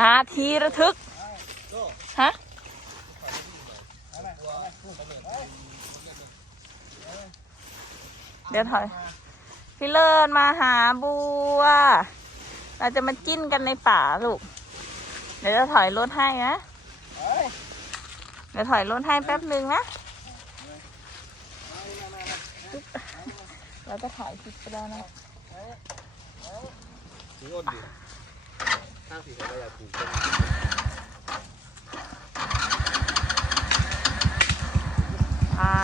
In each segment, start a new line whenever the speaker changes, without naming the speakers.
นาทีระทึก ฮะ เดี๋ยวถอย พี่เลิศมาหาบัว เราจะมาจิ้นกันในป่าลูก เดี๋ยวจะถอยรถให้นะ เดี๋ยวถอยรถให้แป๊บนึงนะ เราจะถ่ายคลิปไปแล้วนะ
ข้างสีขาก็อยากปลูกต้น
ใช่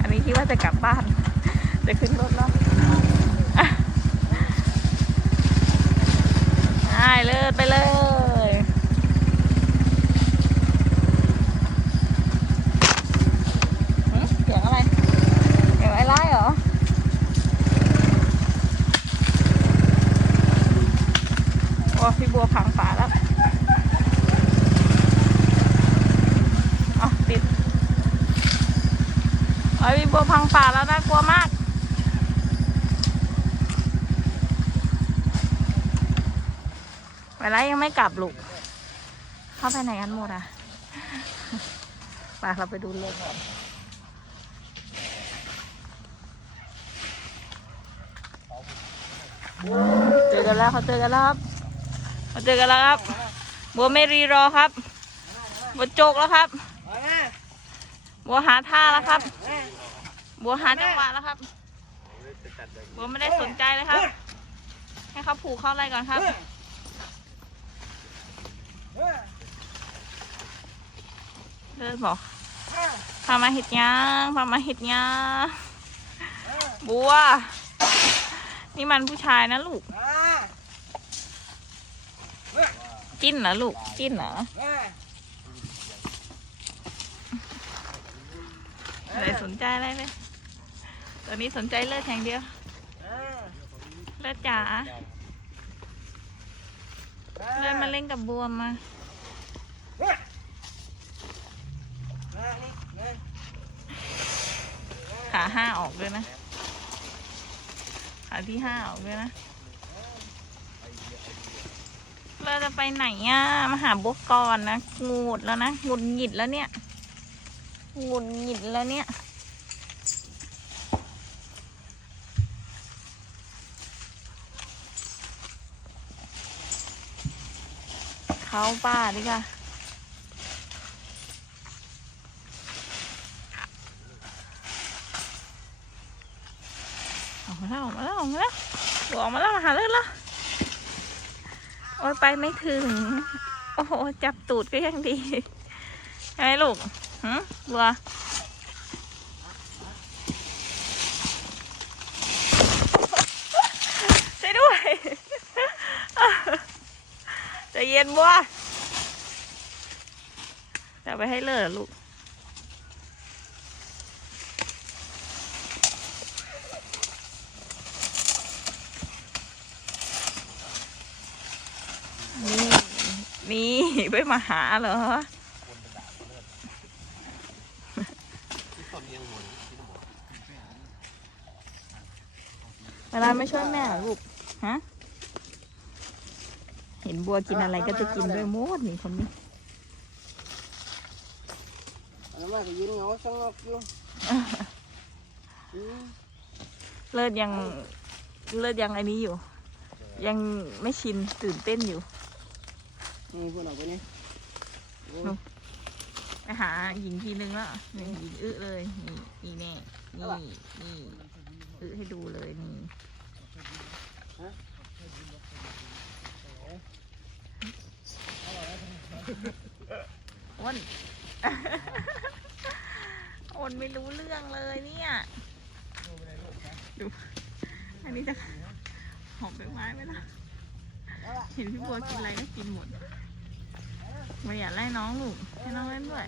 อันนี้คิดว่าจะกลับบ้าน จะขึ้นรถแล้วอะได้เลิศไปเลยหึเสียงอะไร เสียงไอ้ไล่เหรอ โอ้พี่บัวพังฝาแล้วอ๋อติดโอ้ยมีบัวพังป่าแล้วน่ากลัวมากเวลายังไม่กลับลูก เข้าไปไหนกันหมดอะไปเราไปดูเลยก่อนเจอกันแล้วเขาเจอกันแล้วครับ เขาเจอกันแล้วครับบัวไม่รีรอครับบัวโจกแล้วครับบัวหาท่าแล้วครับบัวหาจังหวะแล้วครับบัวไม่ได้สนใจเลยครับ ให้เขาผูกเข้าอะไรก่อนครับเดินบอกพามาเห็ดยางพามาเห็ดยางบัว นี่มันผู้ชายนะลูก จิ้นเหรอลูก จิ้นเหรออะไรสนใจอะไรเลยตัวนี้สนใจเลิศอย่างเดียวเลิศจ๋าเลิศมาเล่นกับบัวมาขาห้าออกด้วยนะขาที่ห้าออกด้วยนะ เราจะไปไหนอะมาหาบุกก่อนนะงูดแล้วนะหงุดหงิดแล้วเนี่ยหงุดหงิดแล้วเนี่ยเข้าป่าดีกว่าออกมาแล้วออกมาแล้วออกมาแล้วออกมาแล้วมาหาเลิศแล้ว โอ้ยไปไม่ถึง โอ้โหจับตูดก็ยังดีไงลูกหืมบัวช่วยด้วยใจะเย็นบัวจะไปให้เลิศเหรอลูก นี่นี่ ไปมาหาเหรอ
เว
ลาไม่ช่วยแม่ลูก ฮะ เห็นบัวกินอะไรก็จะกินด้วยมดนี่คนนี้
มาก็ยืนเงาสงบอยู่
เลิศยังเลิศยังไอ้นี้อยู่ ยังไม่ชินตื่นเต้นอยู่
นี่พวกเราไปนี่โอ้ย
ไปหาหญิงทีนึงแล้วนี่หญิงอึเลย นี่นี่แน่ นี่นี่อึให้ดูเลยนี่อ้น อ้นไม่รู้เรื่องเลยเนี่ย ดู อันนี้จะหอมใบไม้ไหมล่ะ เห็นพี่บัวกินอะไรก็กินหมด ไม่อยากไล่น้องลูกให้น้องเล่นด้วย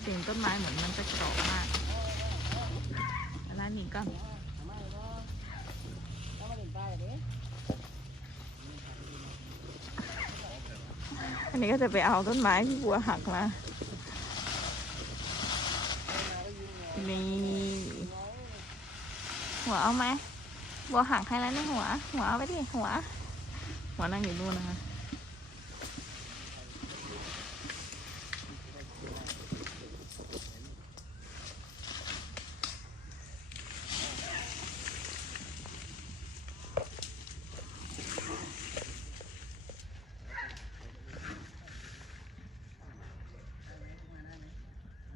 เสียงต้นไม้เหมือนมันจะเกาะมากร้านนี้ก่อนอันนี้ก็จะไปเอาต้นไม้ที่บัวหักมานี่หัวเอาไหม บัวหักให้แล้วนี่หัว หัวเอาไปดิหัว หัวนั่งอยู่นู่นนะคะ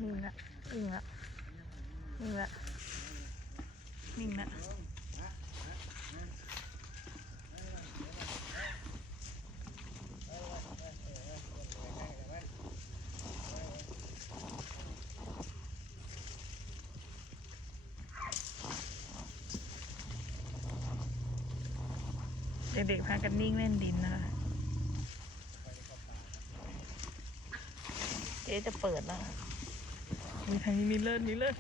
นิ่งละนิ่งละนิ่งละนิ่งละ เด็กๆพากันนิ่งเล่นดินนะคะเจ๊จะเปิดแล้วมีทางนี้มีเลิศมีเลิศ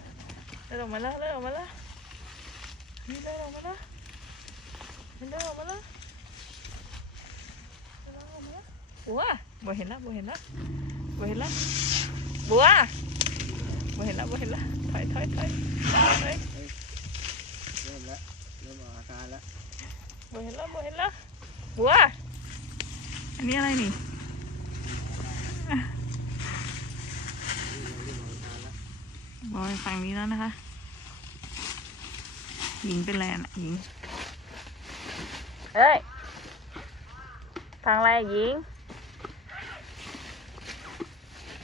เลิศออกมาแล้วเลิศออกมาแล้วมีเลิศออกมาแล้วมีเลิศออกมาแล้วมีเลิศออกมาแล้วบัวบัวเห็นแล้วบัวเห็นแล้วบัวเห็นแล้วบัวบัวเห็นแล้วบัวเห็นแล้วถอยถอยถอยถอย
เริ่มแล้วเริ่มออกอาการแล้ว
บัวเห็นแล้วบัวเห็นแล้วบัวอันนี้อะไรนี่บอยฝั่งนี้แล้วนะคะ หญิงเป็นแลนอะหญิง เฮ้ย ฟังอะไรหญิง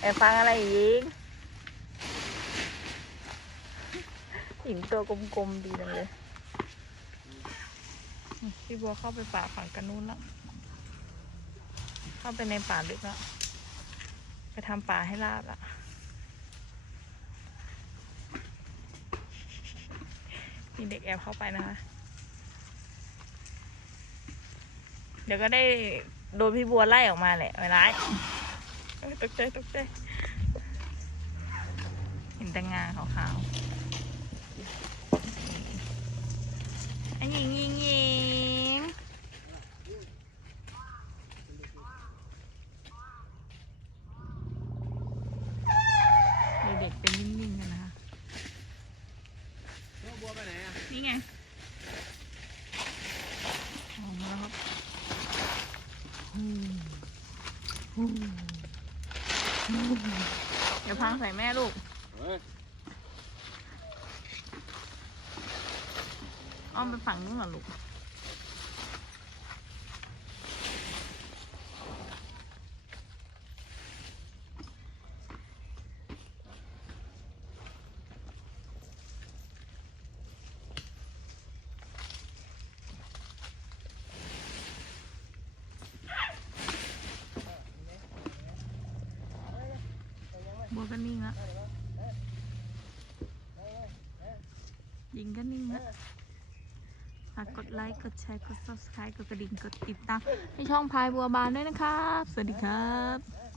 ไอ้ฟังอะไรหญิง หญิงตัวกลมๆดีจังเลย พี่บัวเข้าไปป่าฝั่งกันนู้นแล้วเข้าไปในป่าลึกแล้วไปทำป่าให้ลาบละมีเด็กแอบเข้าไปนะคะ เดี๋ยวก็ได้โดนพี่บัวไล่ออกมาแหละไม่ร้ายตกใจตกใจเห็นแต่งาขาวๆ อันหญิงหญิงหญิงเด็กๆเป็นนิ่งๆกันนะคะ
บัวไปไหนอะ
นี่ไงออกมาแล้วครับอืมอืมอืมเดี๋ยวพังใส่แม่ลูก
เฮ้ย
อ้อมไปฝั่งนู้นเหรอลูกบัวก็นิ่งล้วยิงก็นิ่งล้วฝากกดไลค์ กดแชร์ กด subscribe กดกระดิ่ง กดติดตามให้ช่องพายบัวบานด้วยนะครับ สวัสดีครับ